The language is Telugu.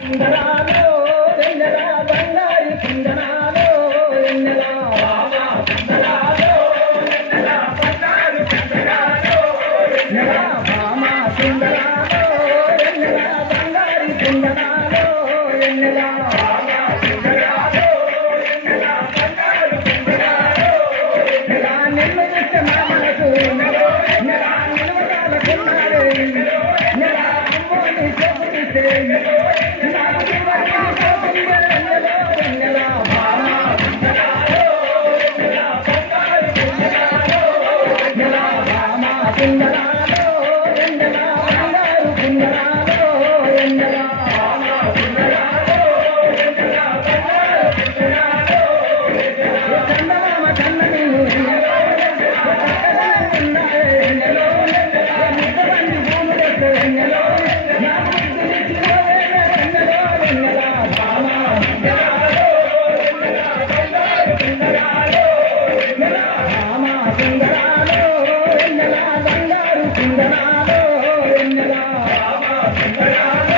కుందనాలో వెన్నెల బంగారు కుందనాలో వెన్నెల కుందనాలో వెన్నెల బంగారు కుందనాలో వెన్నెల మామ కుందనాలో వెన్నెల బంగారు కుందనాలో వెన్నెల మామ కుందనాలో వెన్నెల బంగారు కుందనాలో వెన్నెల నిన్ను చూస్తే మా మనసు వెన్నెల నిలువటాల కున్నారే వెన్నెల అమ్మోని చూపిస్తే కుందనాలో వెన్నెల బంగారు కుందనాలో వెన్నెల కుందనాలో వెన్నెల బంగారు కుందనాలో చందమామ కన్నని వెన్నెలో ఉన్నాయే వెన్నెలో నిజమంది భూములెక్క వెన్నెలో నా ముద్దు నిచ్చిలో వెన్నెలో వెన్నెల భామ కుందనాలో వెన్నెల బంగారు కుందనాలో వెన్నెల భామ కుందనాలో వెన్నెల బంగారు కుందనాలో వెన్నెల భామ కుందనాలో